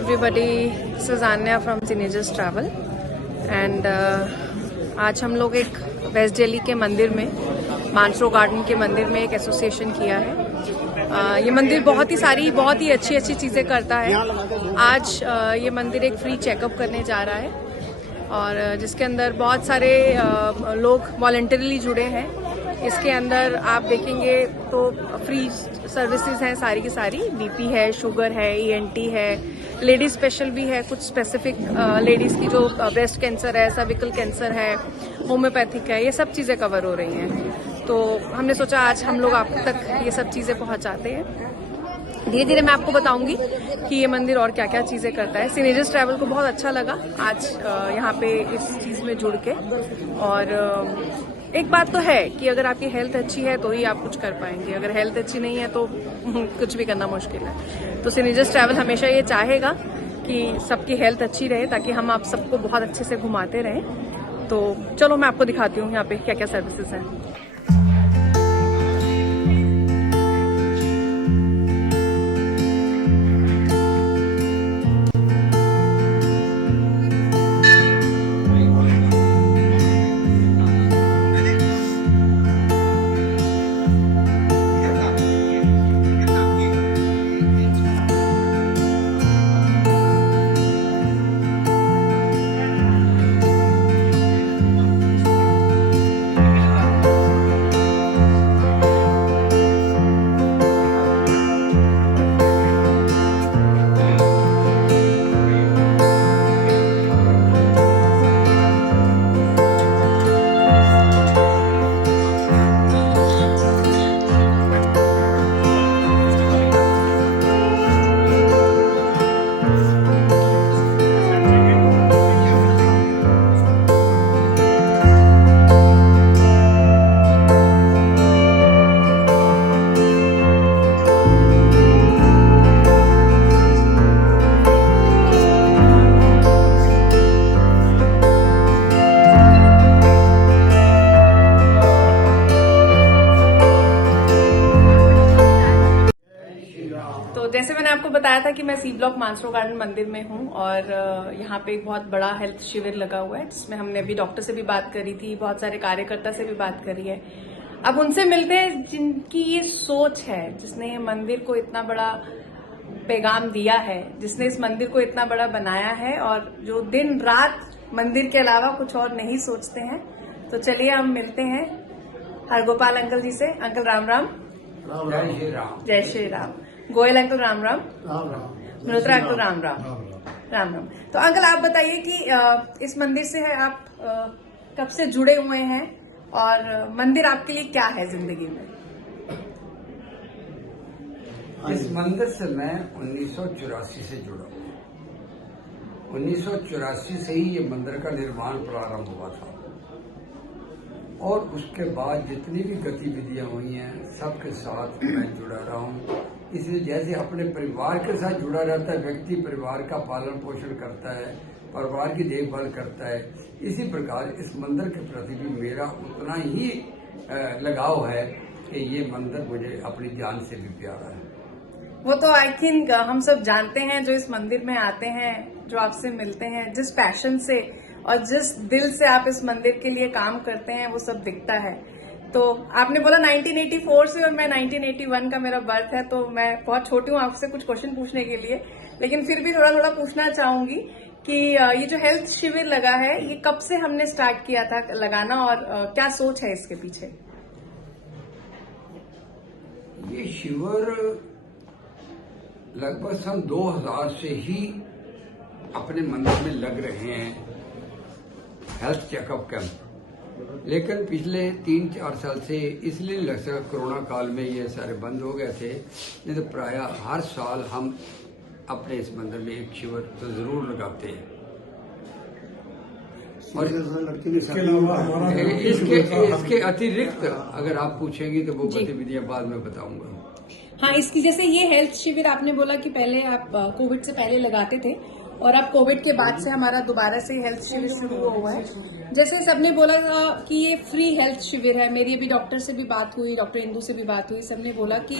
everybody, this is Anya from Teenagers Travel and आज हम लोग एक वेस्ट दिल्ली के मंदिर में मानसरो गार्डन के मंदिर में एक एसोसिएशन किया है। ये मंदिर बहुत ही अच्छी चीज़ें करता है। आज ये मंदिर एक फ्री चेकअप करने जा रहा है और जिसके अंदर बहुत सारे लोग वॉलंटरीली जुड़े हैं। इसके अंदर आप देखेंगे तो फ्री सर्विसेज हैं सारी की सारी। बीपी है, शुगर है, ईएनटी है, लेडीज स्पेशल भी है, कुछ स्पेसिफिक लेडीज की जो ब्रेस्ट कैंसर है, सर्विकल कैंसर है, होम्योपैथिक है, ये सब चीज़ें कवर हो रही हैं। तो हमने सोचा आज हम लोग आप तक ये सब चीज़ें पहुंचाते हैं। धीरे धीरे मैं आपको बताऊंगी कि ये मंदिर और क्या क्या चीज़ें करता है। टीनेजर्स ट्रैवल को बहुत अच्छा लगा आज यहाँ पे इस चीज़ में जुड़ के। और एक बात तो है कि अगर आपकी हेल्थ अच्छी है तो ही आप कुछ कर पाएंगे, अगर हेल्थ अच्छी नहीं है तो कुछ भी करना मुश्किल है। तो टीनेजर्स ट्रैवल हमेशा ये चाहेगा कि सबकी हेल्थ अच्छी रहे ताकि हम आप सबको बहुत अच्छे से घुमाते रहें। तो चलो मैं आपको दिखाती हूँ यहाँ पे क्या क्या सर्विसेज हैं। तो जैसे मैंने आपको बताया था कि मैं सी ब्लॉक मानसरो गार्डन मंदिर में हूँ और यहाँ पे एक बहुत बड़ा हेल्थ शिविर लगा हुआ है जिसमें हमने अभी डॉक्टर से भी बात करी थी, बहुत सारे कार्यकर्ता से भी बात करी है। अब उनसे मिलते हैं जिनकी ये सोच है, जिसने ये मंदिर को इतना बड़ा पैगाम दिया है, जिसने इस मंदिर को इतना बड़ा बनाया है और जो दिन रात मंदिर के अलावा कुछ और नहीं सोचते हैं। तो चलिए हम मिलते हैं हरगोपाल अंकल जी से। अंकल राम राम। जय श्री राम। जय श्री राम। गोयल अंकल राम राम। मल्होत्रा अंकल राम राम। राम राम। तो अंकल आप बताइए कि इस मंदिर से है आप कब से जुड़े हुए हैं और मंदिर आपके लिए क्या है जिंदगी में? इस मंदिर से मैं 1984 से जुड़ा हूँ। 1984 से ही ये मंदिर का निर्माण प्रारंभ हुआ था और उसके बाद जितनी भी गतिविधियां हुई हैं सबके साथ मैं जुड़ा रहा हूँ। इसलिए जैसे अपने परिवार के साथ जुड़ा रहता है व्यक्ति, परिवार का पालन पोषण करता है, परिवार की देखभाल करता है, इसी प्रकार इस मंदिर के प्रति भी मेरा उतना ही लगाव है कि ये मंदिर मुझे अपनी जान से भी प्यारा है। वो तो आई थिंक हम सब जानते हैं, जो इस मंदिर में आते हैं, जो आपसे मिलते हैं, जिस पैशन से और जिस दिल से आप इस मंदिर के लिए काम करते हैं वो सब दिखता है। तो आपने बोला 1984 से और मैं 1981 का मेरा बर्थ है, तो मैं बहुत छोटी हूँ आपसे कुछ क्वेश्चन पूछने के लिए, लेकिन फिर भी थोड़ा थोड़ा पूछना चाहूंगी कि ये जो हेल्थ शिविर लगा है ये कब से हमने स्टार्ट किया था लगाना और क्या सोच है इसके पीछे? ये शिविर लगभग सन 2000 से ही अपने मंदिर में लग रहे हैं, हेल्थ चेकअप कैंप। लेकिन पिछले 3-4 साल से इसलिए लग सका, कोरोना काल में ये सारे बंद हो गए थे, नहीं तो प्राय हर साल हम अपने इस मंदिर में एक शिविर तो जरूर लगाते हैं। और इसके अतिरिक्त अगर आप पूछेंगी तो वो गतिविधियां बाद में बताऊंगा। हाँ, इसकी जैसे ये हेल्थ शिविर आपने बोला कि पहले आप कोविड से पहले लगाते थे और अब कोविड के बाद से हमारा दोबारा से हेल्थ शिविर शुरू हुआ है। जैसे सबने बोला कि ये फ्री हेल्थ शिविर है, मेरी अभी डॉक्टर से भी बात हुई, डॉक्टर इंदू से भी बात हुई, सबने बोला कि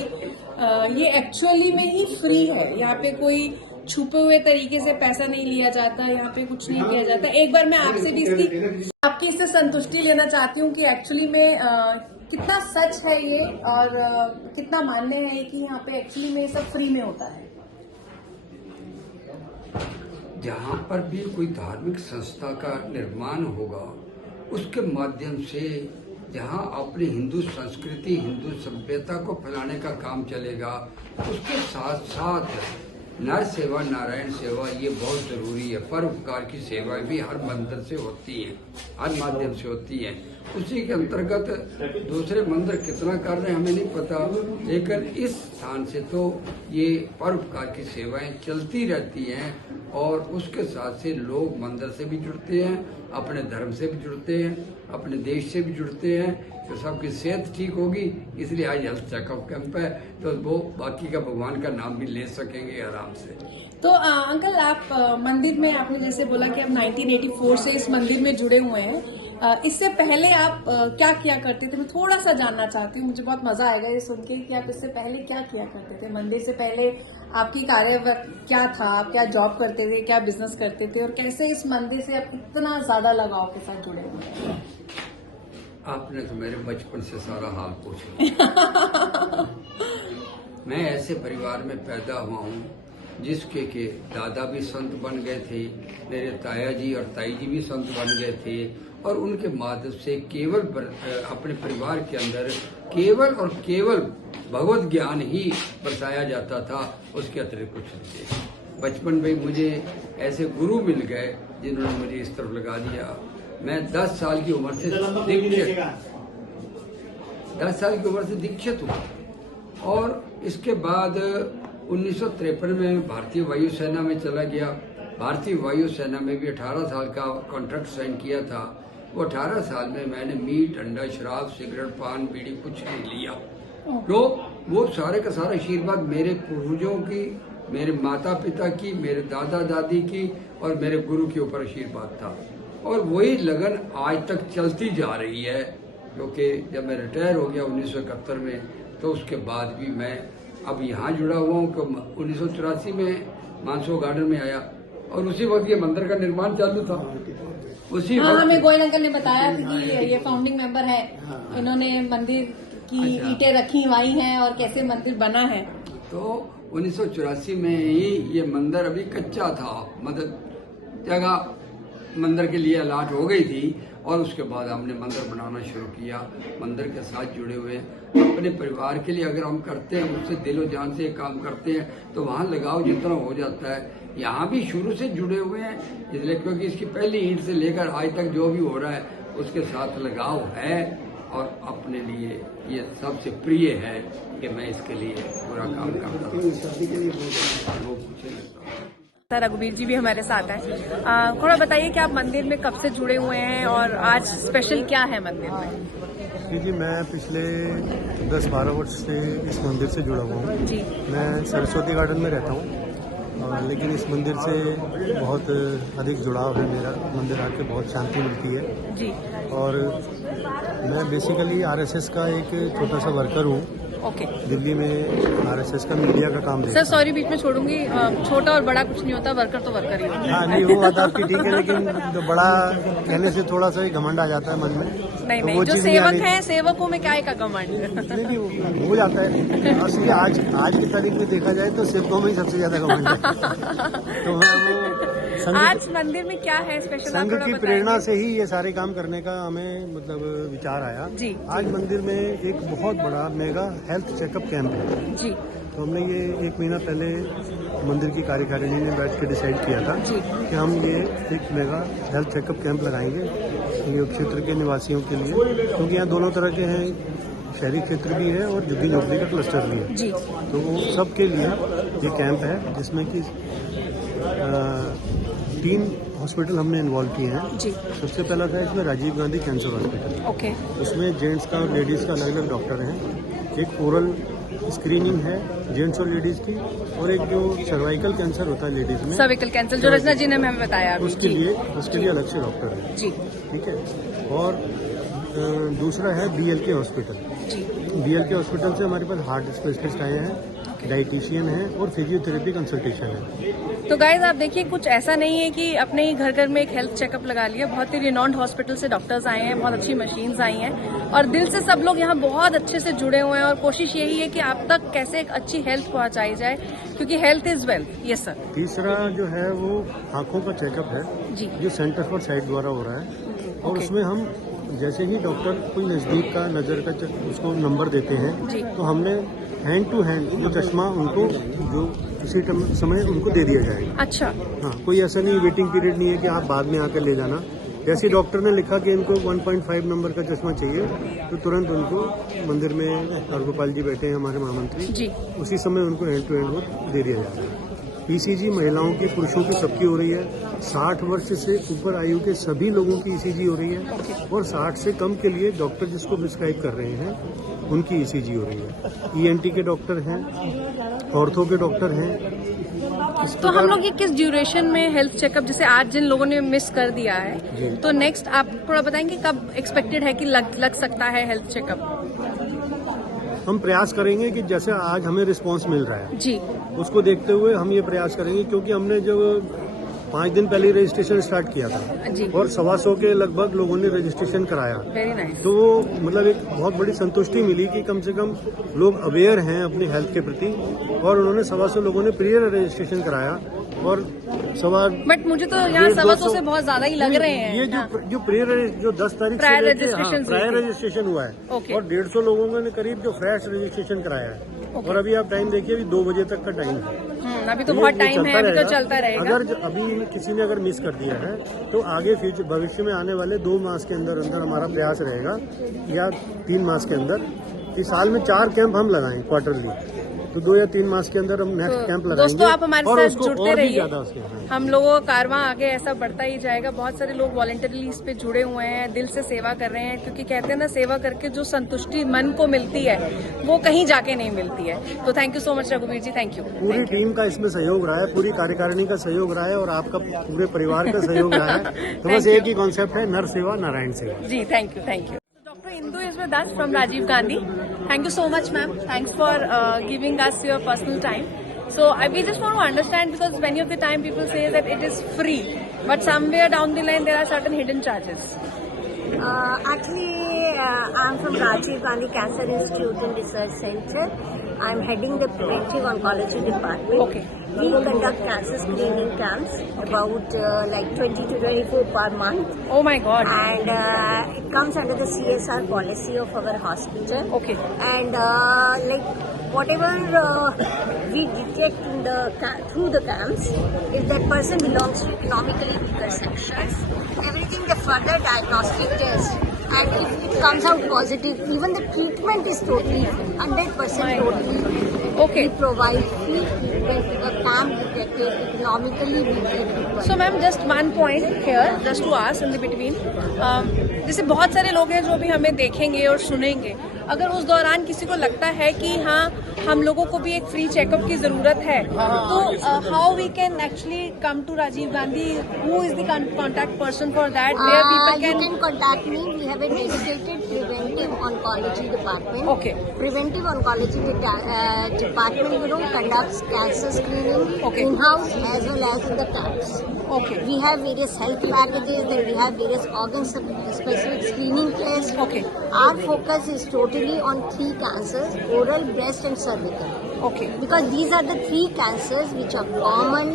ये एक्चुअली में ही फ्री है। यहाँ पे कोई छुपे हुए तरीके से पैसा नहीं लिया जाता, यहाँ पे कुछ नहीं किया जाता। एक बार मैं आपसे भी आपकी इससे संतुष्टि लेना चाहती हूँ कि एक्चुअली में कितना सच है ये और कितना मान्य है कि यहाँ पे एक्चुअली में सब फ्री में होता है। जहाँ पर भी कोई धार्मिक संस्था का निर्माण होगा उसके माध्यम से जहाँ अपनी हिंदू संस्कृति, हिंदू सभ्यता को फैलाने का काम चलेगा, उसके साथ साथ नर सेवा, नारायण सेवा ये बहुत जरूरी है। परोपकार की सेवाएं भी हर मंदिर से होती हैं, हर माध्यम से होती हैं। उसी के अंतर्गत दूसरे मंदिर कितना कर रहे हैं हमें नहीं पता, लेकिन इस स्थान से तो ये परोपकार की सेवाएं चलती रहती हैं और उसके साथ से लोग मंदिर से भी जुड़ते हैं, अपने धर्म से भी जुड़ते हैं, अपने देश से भी जुड़ते हैं। तो सबकी सेहत ठीक होगी, इसलिए आज हेल्थ चेकअप कैंप है, तो वो बाकी का भगवान का नाम भी ले सकेंगे आराम से। तो अंकल आप मंदिर में आपने जैसे बोला कि आप 1984 से इस मंदिर में जुड़े हुए हैं, इससे पहले आप क्या किया करते थे? मैं थोड़ा सा जानना चाहती हूँ, मुझे बहुत मजा आएगा ये सुन के कि आप इससे पहले क्या किया करते थे। मंदिर से पहले आपकी कार्य क्या था, आप क्या जॉब करते थे, क्या बिजनेस करते थे और कैसे इस मंदिर से आप इतना ज्यादा लगाव के साथ जुड़े हुए हैं? आपने तो मेरे बचपन से सारा हाल पूछ लिया। मैं ऐसे परिवार में पैदा हुआ हूँ जिसके के दादा भी संत बन गए थे, मेरे ताया जी और ताई जी भी संत बन गए थे और उनके माध्यम से केवल अपने परिवार के अंदर केवल और केवल भगवत ज्ञान ही बरसाया जाता था, उसके अतिरिक्त कुछ नहीं। बचपन में मुझे ऐसे गुरु मिल गए जिन्होंने मुझे इस तरफ लगा दिया। मैं 10 साल की उम्र से दीक्षित हुआ और इसके बाद 1953 में भारतीय वायुसेना में चला गया। भारतीय वायुसेना में भी 18 साल का कॉन्ट्रैक्ट साइन किया था। वो 18 साल में मैंने मीट, अंडा, शराब, सिगरेट, पान, बीड़ी कुछ नहीं लिया। तो वो सारे का सारा आशीर्वाद मेरे पूर्वजों की, मेरे माता पिता की, मेरे दादा दादी की और मेरे गुरु के ऊपर आशीर्वाद था और वही लगन आज तक चलती जा रही है। क्योंकि जब मैं रिटायर हो गया 1971 में, तो उसके बाद भी मैं अब यहाँ जुड़ा हुआ हूँ। 1984 में मानसरोवर गार्डन में आया और उसी वक्त ये मंदिर का निर्माण चालू था। उसी वक्त हमें गोयल अंकल ने बताया कि ये फाउंडिंग मेंबर है, इन्होंने मंदिर की ईंटें रखी हुई हैं और कैसे मंदिर बना है। तो 1984 में ही ये मंदिर अभी कच्चा था, मतलब जगह मंदिर के लिए अलाट हो गई थी और उसके बाद हमने मंदिर बनाना शुरू किया। मंदिर के साथ जुड़े हुए अपने परिवार के लिए अगर हम करते हैं, उससे दिलो जान से काम करते हैं, तो वहाँ लगाव जितना हो जाता है। यहाँ भी शुरू से जुड़े हुए हैं इसलिए क्योंकि इसकी पहली ईंट से लेकर आज तक जो भी हो रहा है उसके साथ लगाव है और अपने लिए ये सबसे प्रिय है कि मैं इसके लिए पूरा काम करता हूँ। रघुवीर जी भी हमारे साथ हैं। थोड़ा बताइए कि आप मंदिर में कब से जुड़े हुए हैं और आज स्पेशल क्या है मंदिर में? जी मैं पिछले 10-12 वर्ष से इस मंदिर से जुड़ा हुआ हूँ जी। मैं सरस्वती गार्डन में रहता हूँ लेकिन इस मंदिर से बहुत अधिक जुड़ाव है मेरा। मंदिर आके बहुत शांति मिलती है जी। और मैं बेसिकली आरएसएस का एक छोटा सा वर्कर हूँ। ओके। दिल्ली में आरएसएस का मीडिया का काम सर सॉरी बीच में छोड़ूंगी, छोटा और बड़ा कुछ नहीं होता, वर्कर तो वर्कर ही होता है। हाँ नहीं वो बात आपकी ठीक है, लेकिन तो बड़ा कहने से थोड़ा सा घमंड आ जाता है मन में। नहीं तो नहीं, जो सेवक है सेवकों में क्या है घमंड? नहीं हो जाता है। असली आज की तारीख में देखा जाए तो सेवकों में ही सबसे ज्यादा घमंड है। तो आज मंदिर में क्या है स्पेशल? संघ की प्रेरणा से ही ये सारे काम करने का हमें मतलब विचार आया जी। आज मंदिर में एक बहुत बड़ा मेगा हेल्थ चेकअप कैंप है जी। तो हमने ये 1 महीना पहले मंदिर की कार्यकारिणी ने बैठ के डिसाइड किया था जी। कि हम ये एक मेगा हेल्थ चेकअप कैंप लगाएंगे ये क्षेत्र के निवासियों के लिए, क्योंकि यहाँ दोनों तरह के हैं, शहरी क्षेत्र भी है और झुग्गी झोपड़ी का क्लस्टर भी है जी। तो वो सबके लिए ये कैंप है जिसमें कि 3 हॉस्पिटल हमने इन्वॉल्व किए हैं जी। सबसे पहला था इसमें Rajiv Gandhi cancer hospital. Okay. उसमें जेंट्स का और लेडीज का अलग अलग डॉक्टर हैं। एक ओरल स्क्रीनिंग है जेंट्स और लेडीज की, और एक जो सर्वाइकल कैंसर होता है लेडीज में, सर्विकल कैंसर जो रचना जी ने हमें बताया, उसके लिए अलग से डॉक्टर है जी। ठीक है। और दूसरा है बीएलके हॉस्पिटल। बीएलके हॉस्पिटल से हमारे पास हार्ट स्पेशलिस्ट आए हैं डाइटिशियन है और फिजियोथेरेपी कंसल्टेशन है। तो गाइज आप देखिए, कुछ ऐसा नहीं है कि अपने ही घर घर में एक हेल्थ चेकअप लगा लिया। बहुत ही रिनॉन्ड हॉस्पिटल से डॉक्टर्स आए हैं, बहुत अच्छी मशीन्स आई हैं और दिल से सब लोग यहाँ बहुत अच्छे से जुड़े हुए हैं और कोशिश यही है कि आप तक कैसे एक अच्छी हेल्थ पहुंचाई जाए, क्योंकि health is wealth. Yes sir. तीसरा जो है वो आंखों का चेकअप है जी, जो सेंटर फॉर साइट द्वारा हो रहा है और ओके। उसमें हम जैसे ही डॉक्टर कोई नज़दीक का नज़र का उसको नंबर देते जी। हैं तो हमने हैंड टू हैंड वो चश्मा उनको जो उसी समय उनको दे दिया जाएगा। अच्छा, हाँ, कोई ऐसा नहीं वेटिंग पीरियड नहीं है कि आप बाद में आकर ले जाना। जैसे डॉक्टर ने लिखा कि इनको 1.5 नंबर का चश्मा चाहिए तो तुरंत उनको मंदिर में हरगोपाल जी बैठे हैं हमारे महामंत्री जी, उसी समय उनको हैंड टू हैंड वो दे दिया जाता है। ईसीजी महिलाओं की, पुरुषों की, सबकी हो रही है। 60 वर्ष से ऊपर आयु के सभी लोगों की ईसीजी हो रही है और 60 से कम के लिए डॉक्टर जिसको प्रिस्क्राइब कर रहे हैं उनकी ईसीजी हो रही है। ईएनटी के डॉक्टर हैं, ऑर्थो के डॉक्टर हैं। तो हम लोग ये किस ड्यूरेशन में हेल्थ चेकअप, जैसे आज जिन लोगों ने मिस कर दिया है, तो नेक्स्ट आप थोड़ा बताएंगे कब एक्सपेक्टेड है कि लग सकता है हेल्थ चेकअप? हम प्रयास करेंगे कि जैसे आज हमें रिस्पांस मिल रहा है जी, उसको देखते हुए हम ये प्रयास करेंगे, क्योंकि हमने जब 5 दिन पहले रजिस्ट्रेशन स्टार्ट किया था जी, और 125 के लगभग लोगों ने रजिस्ट्रेशन कराया, वेरी नाइस। तो मतलब एक बहुत बड़ी संतुष्टि मिली कि कम से कम लोग अवेयर हैं अपनी हेल्थ के प्रति और उन्होंने 125 लोगों ने प्रियर रजिस्ट्रेशन कराया और बट मुझे तो यहाँ 125 से बहुत ज्यादा ही लग रहे हैं। ये जो प्रियर जो 10 तारीख प्रायर से रजिस्ट्रेशन प्रायर रजिस्ट्रेशन हुआ है ओके। और 150 लोगों ने करीब जो फ्रेश रजिस्ट्रेशन कराया है और अभी आप टाइम देखिए, अभी 2 बजे तक का टाइम है। अभी तो बहुत टाइम है, अभी तो चलता रहेगा। अगर अभी किसी ने अगर मिस कर दिया है तो आगे फ्यूचर भविष्य में आने वाले 2 मास के अंदर अंदर हमारा प्रयास रहेगा या 3 मास के अंदर कि साल में 4 कैंप हम लगाएं क्वार्टरली, तो 2 या 3 मास के अंदर हम नेक्स्ट कैंप लगाएंगे। दोस्तों आप हमारे साथ जुड़ते रहिए, ज्यादा हम लोगों का कारवां आगे ऐसा बढ़ता ही जाएगा। बहुत सारे लोग वॉलंटरली इस पे जुड़े हुए हैं, दिल से सेवा कर रहे हैं, क्योंकि कहते हैं ना, सेवा करके जो संतुष्टि मन को मिलती है वो कहीं जाके नहीं मिलती है। तो थैंक यू सो मच रघुवीर जी, थैंक यू। पूरी टीम का इसमें सहयोग रहा है, पूरी कार्यकारिणी का सहयोग रहा है और आपका पूरे परिवार का सहयोग रहा है। तो बस एक ही कॉन्सेप्ट है, नर सेवा नारायण सेवा। जी, thank you, thank you. Dr. Indu is with us from Rajiv Gandhi. Thank you so much, ma'am. Thanks for giving us your personal time. So we just want to understand, because many of the time people say that it is free, but somewhere down the line there are certain hidden charges. Actually, I'm from Rajiv Gandhi Cancer Institute and Research Center. I'm heading the Preventive Oncology Department. Okay. We conduct cancer screening camps about like 20 to 24 per month. Oh my God. And it comes under the CSR policy of our hospital. Okay. And like whatever we detect in through the camps, if that person belongs to economically weaker sections, everything the further diagnostic test, and if it comes out positive, even the treatment is totally 100% totally free. Okay. We provide free treatment to the camp detected economically weaker people. So ma'am, just one point here, just to ask in the between, जैसे बहुत सारे लोग हैं जो भी हमें देखेंगे और सुनेंगे, अगर उस दौरान किसी को लगता है कि हाँ हम लोगों को भी एक फ्री चेकअप की जरूरत है, तो how we can actually come to Rajiv Gandhi? Who is the contact person for that? Where people You can contact me. We have a dedicated preventive oncology department. Okay. Preventive oncology department, conducts cancer screening Okay. in-house as well as in the camps. Okay. We have various health packages, then we have various organ-specific screening tests. Okay. Our focus is totally on 3 cancers: oral, breast, and cervical. Okay. Because these are the 3 cancers which are common,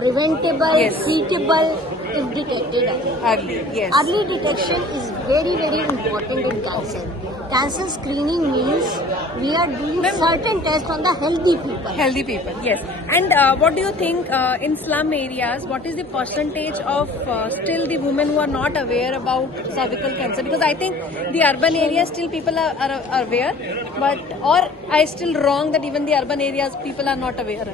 preventable, Yes. treatable if detected early. Early, yes. Early detection is very, very important in cancer. Cancer screening means we are doing certain tests on the healthy people. Healthy people, yes. And what do you think in slum areas, what is the percentage of still the women who are not aware about cervical cancer? Because I think the urban areas still people are aware, but or I still wrong that even the urban areas people are not aware?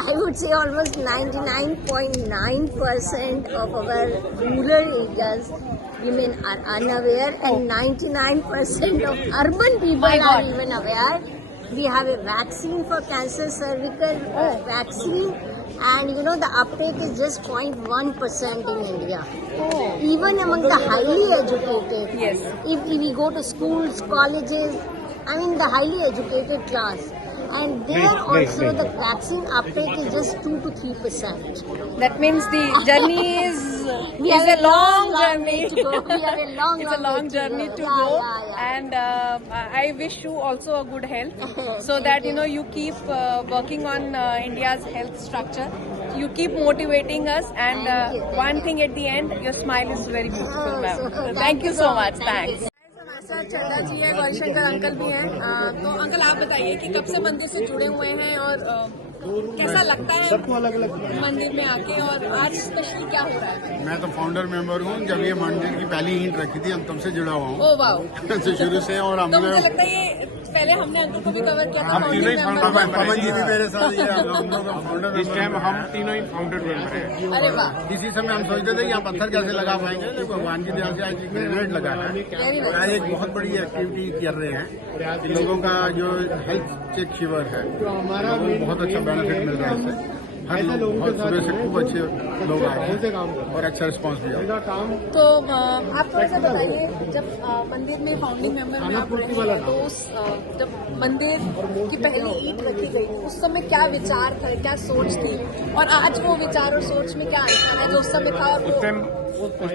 I would say almost 99.9% of our rural areas women are unaware, and 99% of urban people are even aware. We have a vaccine for cancer cervical vaccine, and the uptake is just 0.1% in India. Oh. Even among the highly educated. Yes. If we go to schools, colleges, the highly educated class, And there also the vaccine uptake is just 2 to 3%. That means the journey is We have a long journey. way to go. We have a long, It's a long journey to Yeah, go, yeah. and I wish you also a good health, so that you keep working on India's health structure. You keep motivating us, and Thank you. one thing at the end, your smile is very beautiful, Oh, ma'am. so So thank you so much. Thank you. Thanks. हमारे साथ चंदा जी है, Gaurishankar uncle भी हैं। तो uncle आप बताइए कि कब से मंदिर से जुड़े हुए हैं और कैसा लगता है सबको अलग अलग मंदिर में आके, और आज स्पेशली क्या हो रहा है? मैं तो फाउंडर मेंबर हूँ। जब ये मंदिर की पहली ईंट रखी थी हम तब से जुड़ा हुआ हूँ ओ वाओ। तो शुरू से। और तो मुझे हमने लगता है ये पहले हमने अंकल को भी कवर किया था। हम तीनों ही फाउंडर member। मेंबर। पवन जी भी मेरे साथ ये हम लोग फाउंडर इस टाइम हम तीनों ही फाउंडर मेंबर हैं। अरे वाह, इसी समय हम सोचते थे कि यहाँ पत्थर कैसे लगा पाएंगे, लेकिन भगवान की दया से आज एक ग्रेनेड लगा है। वेरी और आज एक बहुत बड़ी एक्टिविटी कर रहे हैं कि लोगों का जो हेल्थ चेक शिविर है लोगों को बहुत अच्छा बेनिफिट मिल रहा है इससे। हर लोग बहुत सुबह से खूब अच्छे लोग आए हैं और अच्छा रिस्पॉन्स भी आया। तो आप थोड़ा सा बताइए, जब मंदिर में फाउंडिंग मेंबर में आप रहे हैं, तो उस जब मंदिर की पहली ईंट रखी गई उस समय क्या विचार था, क्या सोच थी, और आज वो विचार और सोच में क्या अंतर है जो उस समय था और उस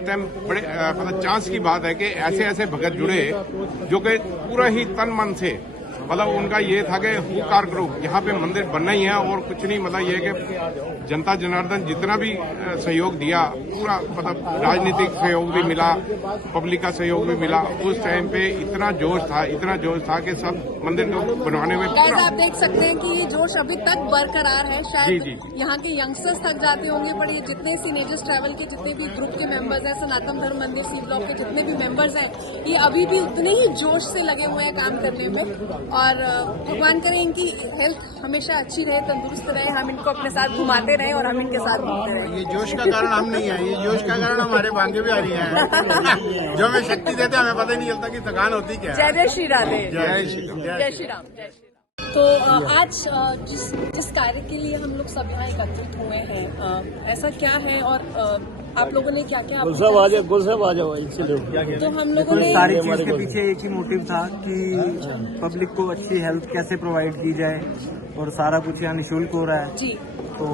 टाइम बड़े मतलब चांस की बात है कि ऐसे ऐसे भगत जुड़े जो कि पूरा ही तन मन से, मतलब उनका ये था कि हुकार करो, यहाँ पे मंदिर बनना ही है और कुछ नहीं। मतलब ये कि जनता जनार्दन जितना भी सहयोग दिया, पूरा मतलब राजनीतिक सहयोग भी मिला, पब्लिक का सहयोग भी मिला। उस टाइम पे इतना जोश था कि सब मंदिर को बनवाने में गाइस आप देख सकते हैं कि ये जोश अभी तक बरकरार है। शायद जी। यहाँ के यंगस्टर्स थक जाते होंगे, पर ये जितने सीनेजर्स ट्रैवल के जितने भी ग्रुप के मेंबर्स हैं, सनातन धर्म मंदिर सी ब्लॉक के जितने भी मेंबर्स हैं, ये अभी भी उतने ही जोश से लगे हुए हैं काम करने में। और भगवान करें इनकी हेल्थ हमेशा अच्छी रहे, तंदुरुस्त रहे, हम इनको अपने साथ घुमाते रहें और हम इनके साथ घूमते रहें। ये जोश का कारण हम नहीं है, ये जोश का कारण हमारे भाग्य भी आ रही है जो हमें शक्ति देते हैं। हमें पता ही नहीं चलता कि थकान होती क्या है। जय जय श्री राधे। जय श्री राम। जय श्री राम। जय श्री राम। तो आज जिस कार्य के लिए हम लोग सब यहाँ एकत्रित हुए हैं, ऐसा क्या है और आप लोगों ने क्या क्या तो हम लोगों ने सारी चीज के पीछे एक ही मोटिव था कि पब्लिक को अच्छी हेल्थ कैसे प्रोवाइड की जाए, और सारा कुछ यहाँ निःशुल्क हो रहा है। जी। तो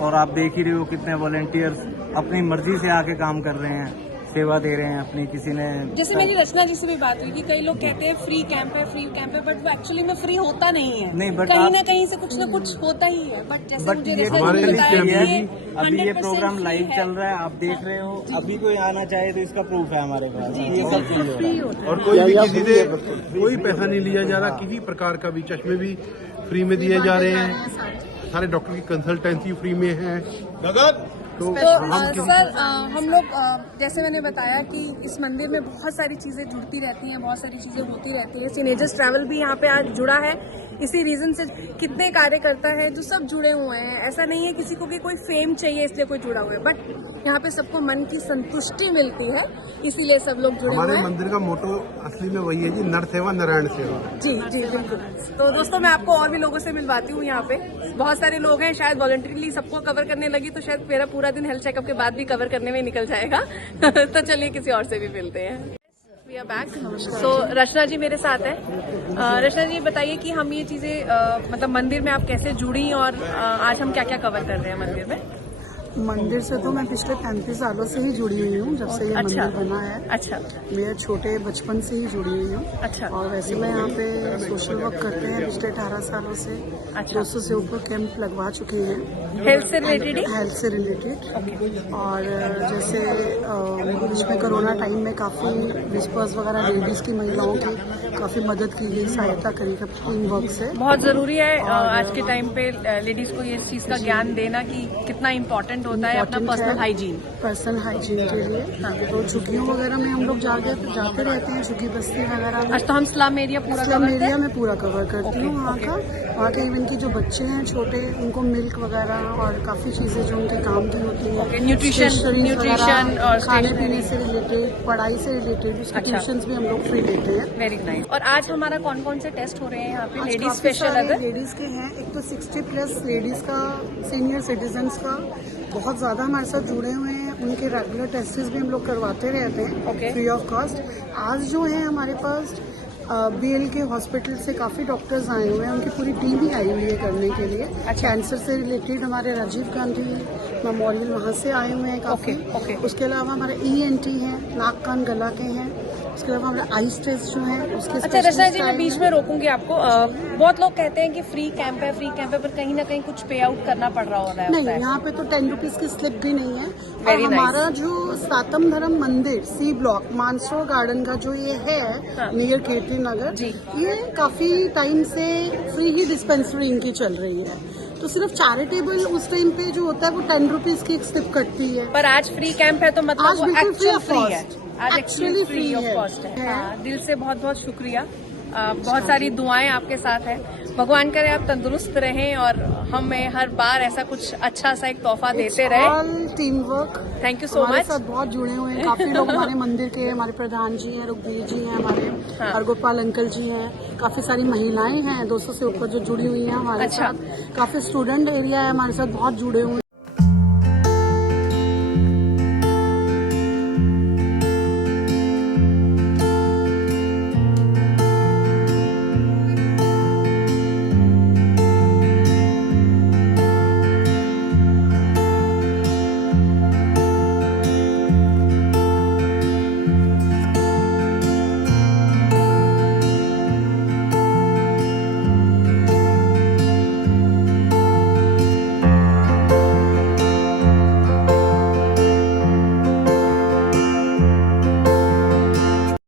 और आप देख ही रहे हो कितने वॉलंटियर्स अपनी मर्जी से आके काम कर रहे हैं, सेवा दे रहे हैं अपनी। किसी ने जैसे मेरी रचना जी से भी बात हुई कि कई लोग कहते हैं फ्री कैंप है, बट वो एक्चुअली में फ्री होता नहीं है। नहीं, बट कहीं ना कहीं से कुछ ना कुछ होता ही है। बट जैसे मुझे ये रचना जी ने बताया कि ये अभी ये 100% प्रोग्राम free लाइव है। चल रहा है, आप देख रहे हो। अभी कोई आना चाहे तो इसका प्रूफ है हमारे पास। ये सब चीज हो रहा है। और कोई भी किसी से कोई पैसा नहीं लिया जा रहा, किसी प्रकार का भी। चश्मे भी फ्री में दिए जा रहे हैं, सारे डॉक्टर की कंसल्टेंसी फ्री में है। तो सर हम लोग जैसे मैंने बताया कि इस मंदिर में बहुत सारी चीजें जुड़ती रहती हैं, बहुत सारी चीजें होती रहती हैं। सीनेजर्स ट्रैवल भी यहाँ पे आज जुड़ा है इसी रीजन से। कितने कार्यकर्ता है जो सब जुड़े हुए हैं। ऐसा नहीं है किसी को कि कोई फेम चाहिए इसलिए कोई जुड़ा हुआ है, बट यहाँ पे सबको मन की संतुष्टि मिलती है, इसीलिए सब लोग जुड़े हुए हमारे हैं। मंदिर का मोटो असली में वही है जी, नर सेवा नारायण सेवा। जी जी बिल्कुल। तो दोस्तों मैं आपको और भी लोगों से मिलवाती हूँ। यहाँ पे बहुत सारे लोग हैं, शायद वॉलंटरीली सबको कवर करने लगी तो शायद मेरा पूरा दिन हेल्थ चेकअप के बाद भी कवर करने में निकल जाएगा। तो चलिए किसी और से भी मिलते हैं। We are back. So Rachna ji मेरे साथ है। रचना जी बताइए कि हम ये चीजें मतलब मंदिर में आप कैसे जुड़ी, और आज हम क्या क्या कवर कर रहे हैं मंदिर में? मंदिर से तो मैं पिछले 35 सालों से ही जुड़ी हुई हूँ, जब से ये अच्छा। मंदिर बना है। अच्छा। मैं छोटे बचपन से ही जुड़ी हुई हूँ। अच्छा। और वैसे मैं यहाँ पे सोशल वर्क करते हैं पिछले 18 सालों से। अच्छा। 200 से ऊपर कैंप लगवा चुके हैं हेल्थ से रिलेटेड? हेल्थ से रिलेटेड। और जैसे बीच में कोरोना टाइम में काफ़ी विस्पर्स वगैरह लेडीज़ की, महिलाओं की काफ़ी मदद की गई, सहायता करी टीम वर्क से। बहुत जरूरी है आज के टाइम पे लेडीज को ये चीज का ज्ञान देना कि कितना इम्पोर्टेंट होता है अपना पर्सनल हाइजीन के लिए। तो झुग्गियों वगैरह में हम लोग जाते रहते हैं, झुग्गी बस्ती वगैरह में। आज तो हम स्लम एरिया पूरा स्लम कवर एरिया में पूरा कवर करती हूँ। वहाँ के इवन की जो बच्चे हैं छोटे, उनको मिल्क वगैरह और काफी चीजें जो उनके काम की होती है, न्यूट्रिशन और खाने पीने से रिलेटेड, पढ़ाई से रिलेटेड, उसके ट्यूशन भी हम लोग फ्री देते हैं। Very nice. और आज हमारा कौन कौन से टेस्ट हो रहे हैं यहाँ पे? आज लेडीज काफी स्पेशल सारे अगर लेडीज के हैं, एक तो 60+ लेडीज का, सीनियर सिटीजन्स का बहुत ज्यादा हमारे साथ जुड़े हुए हैं। उनके रेगुलर टेस्ट भी हम लोग करवाते रहते हैं फ्री ऑफ कॉस्ट। आज जो है हमारे पास BL के हॉस्पिटल से काफ़ी डॉक्टर्स आए हुए हैं, उनकी पूरी टीम ही आई हुई है करने के लिए। कैंसर से रिलेटेड हमारे राजीव गांधी मेमोरियल वहाँ से आए हुए हैं काफ़ी। उसके अलावा हमारे ENT हैं, नाक कान गला के हैं। उसके अलावा हमारे आई टेस्ट जो है उसके। अच्छा रचना जी, मैं बीच में रोकूंगी आपको। बहुत लोग कहते हैं कि फ्री कैंप है पर कहीं ना कहीं कुछ पे आउट करना पड़ रहा है। नहीं, यहाँ पे तो 10 रुपीज की स्लिप भी नहीं है। और हमारा जो सातम धर्म मंदिर C ब्लॉक मानसरोवर गार्डन का जो ये है नियर कीर्ति नगर, ये काफी टाइम से फ्री ही डिस्पेंसरी इनकी चल रही है। तो सिर्फ चैरिटेबल उस टाइम पे जो होता है वो 10 रुपीज की एक स्लिप कटती है। पर आज फ्री कैंप है तो मतलब आज बिल्कुल फ्री ऑफ फ्री है। आज एक्चुअली फ्री ऑफ कॉस्ट है। दिल से बहुत बहुत शुक्रिया। बहुत सारी दुआएं आपके साथ हैं। भगवान करे आप तंदुरुस्त रहें और हमें हर बार ऐसा कुछ अच्छा सा एक तोहफा देते रहे। Team work. Thank you so much. साथ बहुत जुड़े हुए हैं काफी लोग हमारे मंदिर के। हमारे प्रधान जी हैं, रुक्मीनी जी हैं, हमारे हरगोपाल अंकल जी हैं। काफी सारी महिलाएं हैं 200 से ऊपर जो जुड़ी हुई हैं हमारे साथ। काफी स्टूडेंट एरिया है हमारे साथ बहुत जुड़े हुए हैं।